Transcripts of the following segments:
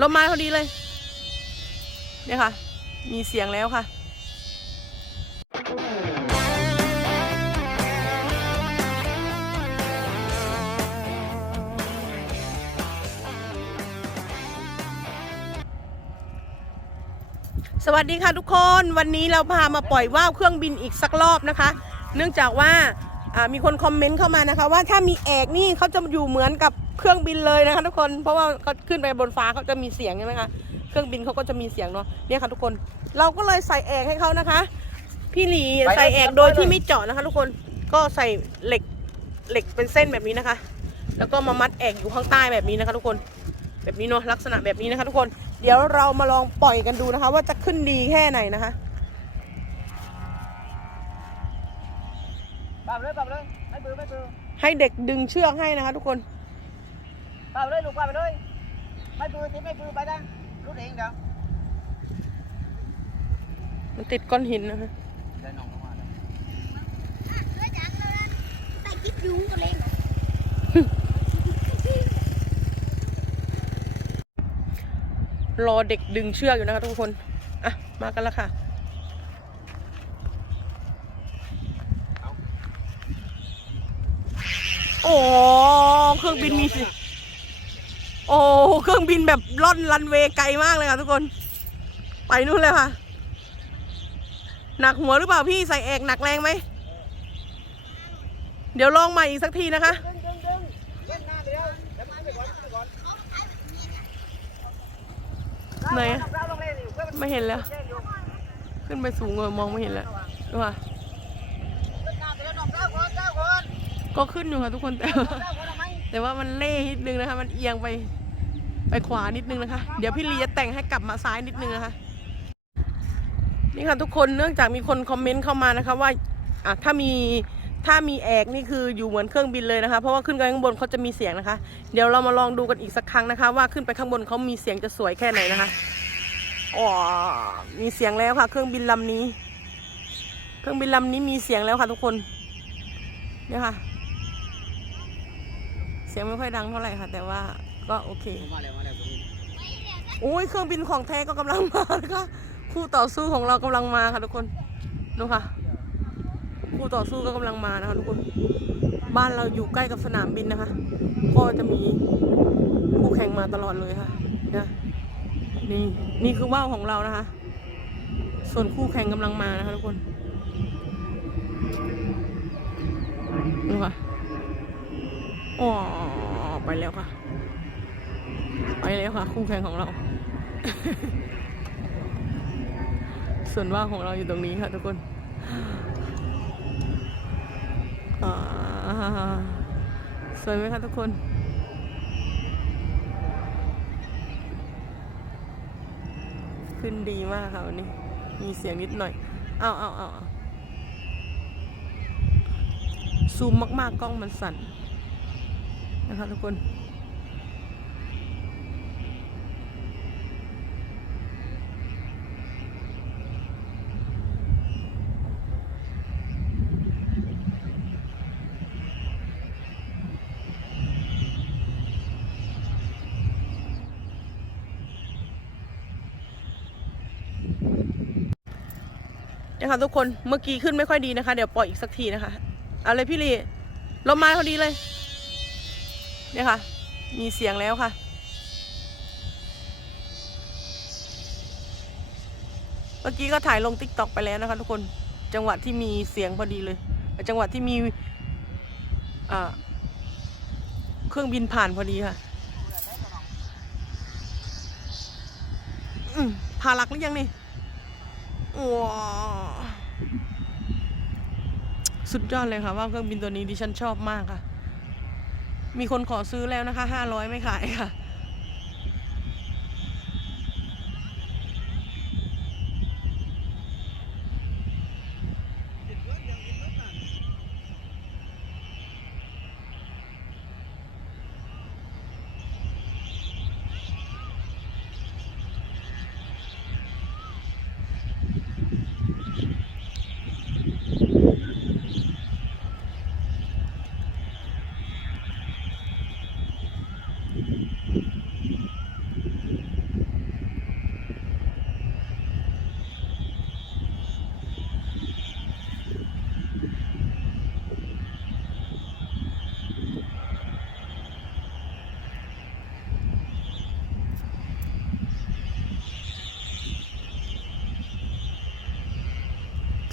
ลมมาพอดีเลย เนี่ยค่ะ มีเสียงแล้วค่ะสวัสดีค่ะทุกคนวันนี้เราพามาปล่อยว่าวเครื่องบินอีกสักรอบนะคะ เนื่องจากว่าอ่ามีคนคอมเมนต์เข้ามานะคะ ว่าถ้ามีแอกนี่เขาจะอยู่เหมือนกับ เครื่องบินเลยนะคะทุกคนเพราะว่าเขาขึ้นไปบนฟ้าเขาจะมีเสียงใช่ไหมคะเครื่องบินเขาก็จะมีเสียงเนาะเนี่ยค่ะทุกคนเราก็เลยใส่แอกให้เขานะคะ พี่หลีใส่แอกโดยที่ไม่เจาะนะคะ ทุกคนก็ใส่เหล็กเหล็กเป็นเส้นแบบนี้นะคะ แล้วก็มามัดแอกอยู่ข้างใต้แบบนี้นะคะ ทุกคนแบบนี้เนาะลักษณะแบบนี้นะคะทุกคน เดี๋ยวเรามาลองปล่อยกันดูนะคะ ว่าจะขึ้นดีแค่ไหนนะคะปรับเลยปรับเลยไม่ปืนไม่ปืนให้เด็กดึงเชือกให้นะคะ ทุกคน ปรับเลยลูกปรับไปเลยไม่ปืนที่ไม่ปืนไปนะรู้เองเดี๋ยวมันติดก้อนหินนะคะเดินออกมาเลย Nó chặn rồi đó. Tay kiếp vuông cho liền. รอเด็กดึงเชือกอยู่นะคะทุกคน อะ มากันแล้วค่ะ โอ้เครื่องบินมีสิ โอ้เครื่องบินแบบล่อนรันเวย์ไกลมากเลยค่ะทุกคน ไปนู่นเลยค่ะ หนักหัวหรือเปล่าพี่ใส่เอกหนักแรงไหม เดี๋ยวลองใหม่อีกสักทีนะคะดึงดึงดึงเล่นหน้าไปเร็วเดี๋ยวมาไปก่อนไปก่อนไหนเราลงเล่นอยู่เพื่อนมันไม่เห็นแล้วเล่นอยู่ขึ้นไปสูงเลยมองไม่เห็นแล้วดูค่ะเล่นหน้าไปแล้วน้องเจ้าคนเจ้าคนก็ขึ้นอยู่ค่ะทุกคนแต่ แต่ว่ามันเล่นิดนึงนะคะ มันเอียงไปไปขวานิดนึงนะคะ เดี๋ยวพี่ลีจะแต่งให้กลับมาซ้ายนิดนึงนะคะ นี่ค่ะทุกคนเนื่องจากมีคนคอมเมนต์เข้ามานะคะว่าอะถ้ามีถ้ามีแอกนี่คืออยู่เหมือนเครื่องบินเลยนะคะ เพราะว่าขึ้นไปข้างบนเขาจะมีเสียงนะคะ เดี๋ยวเรามาลองดูกันอีกสักครั้งนะคะ ว่าขึ้นไปข้างบนเขามีเสียงจะสวยแค่ไหนนะคะอ๋อมีเสียงแล้วค่ะ เครื่องบินลำนี้ เครื่องบินลำนี้มีเสียงแล้วค่ะทุกคนเนี่ยค่ะ สียงไม่ค่อยดังเท่าไหร่ค่ะ แต่ว่าก็โอเค มาแล้วมาแล้วตรงนี้โอ้ยเครื่องบินของแท้ก็กำลังมานะคะคู่ต่อสู้ของเรากำลังมาค่ะทุกคนดูค่ะคู่ต่อสู้ก็กำลังมานะคะทุกคน บ้านเราอยู่ใกล้กับสนามบินนะคะ ก็จะมีคู่แข่งมาตลอดเลยค่ะนะนี่นี่คือว่าวของเรานะคะ ส่วนคู่แข่งกำลังมานะคะทุกคนดูค่ะ อ๋อไปแล้วค่ะ ไปแล้วค่ะ คู่แข่งของเรา ส่วนว่างของเราอยู่ตรงนี้ค่ะทุกคนอ่าสวยไหมคะทุกคน ขึ้นดีมากค่ะวันนี้ มีเสียงนิดหน่อย เอาเอาเอาเอาซูมมาก ๆ กล้องมันสั่น นะคะทุกคนนะคะทุกคนเมื่อกี้ขึ้นไม่ค่อยดีนะคะ เดี๋ยวปล่อยอีกสักทีนะคะ เอาเลยพี่ลีลมมาพอดีเลย เนี่ยค่ะ มีเสียงแล้วค่ะ เมื่อกี้ก็ถ่ายลงติ๊กต็อกไปแล้วนะคะทุกคน จังหวะที่มีเสียงพอดีเลย จังหวะที่มีเครื่องบินผ่านพอดีค่ะอืมพาลักหรือยังนี่ว้าวสุดยอดเลยค่ะว่าเครื่องบินตัวนี้ดิฉันชอบมากค่ะ มีคนขอซื้อแล้วนะคะห้าร้อยไม่ขายค่ะ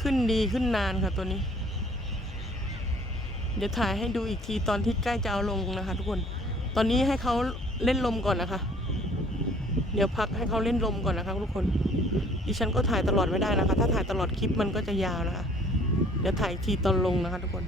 ขึ้นดีขึ้นนานค่ะตัวนี้ เดี๋ยวถ่ายให้ดูอีกทีตอนที่ใกล้จะเอาลงนะคะ ทุกคน ตอนนี้ให้เขาเล่นลมก่อนนะคะ เดี๋ยวพักให้เขาเล่นลมก่อนนะคะ ทุกคน ดิฉันก็ถ่ายตลอดไม่ได้นะคะ ถ้าถ่ายตลอดคลิปมันก็จะยาวนะคะ เดี๋ยวถ่ายอีกทีตอนลงนะคะ ทุกคน